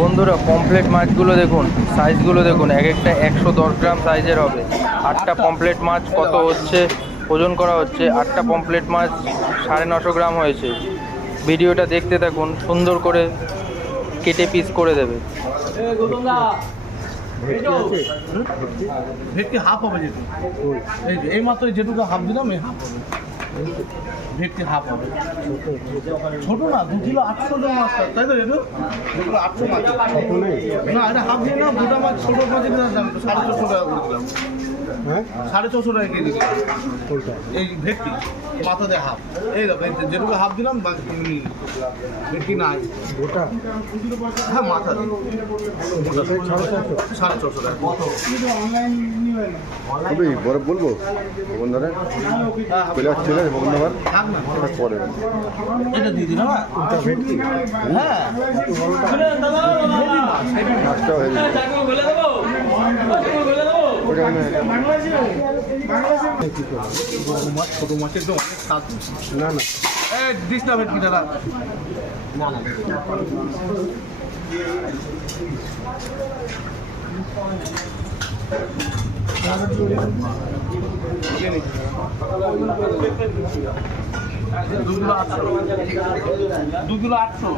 বন্ধুরা পমফ্লেট মাছগুলো দেখুন, সাইজগুলো দেখুন, এক একটা 110 গ্রাম সাইজের হবে। 8টা পমফ্লেট মাছ কত হচ্ছে ওজন করা হচ্ছে। 8টা পমফ্লেট মাছ 950 গ্রাম হয়েছে। ভিডিওটা দেখতে থাকুন, সুন্দর করে কেটে পিস করে দেবে। ভেটকি হাফ হবে যেটুকু, এই মাত্র যেটুকু হাফ দিলাম এই হাফ হবে। ভেটকি হাফ হবে, ছোট না, 2 কিলো 800 গ্রাম মাছ, তাই তো? যেটু 2 কিলো 800 মাছ না, এটা হাফ দিয়ে না। গোটা মাছ ছোট মাছের দাম 450 টাকা করে দিলাম। হ্যাঁ, 450 টাকা কেজি এই ভেটকি মাথা দিয়ে হাফ। এই দেখো যেটুকু হাফ দিলাম, বাকি ভেটকি নাই গোটা। হ্যাঁ, মাথা দিয়ে 450 টাকা। বরফ বলবো বন্ধুরা, চলে আসছে না বন্ধুবার পরে এটা দিয়ে দিলাম। হ্যাঁ, মাছটা হয়ে যাবে। ছোট মাছের তো অনেক স্বাদ। না না, দিস না ভেটকি দাদা। দু কিলো 800।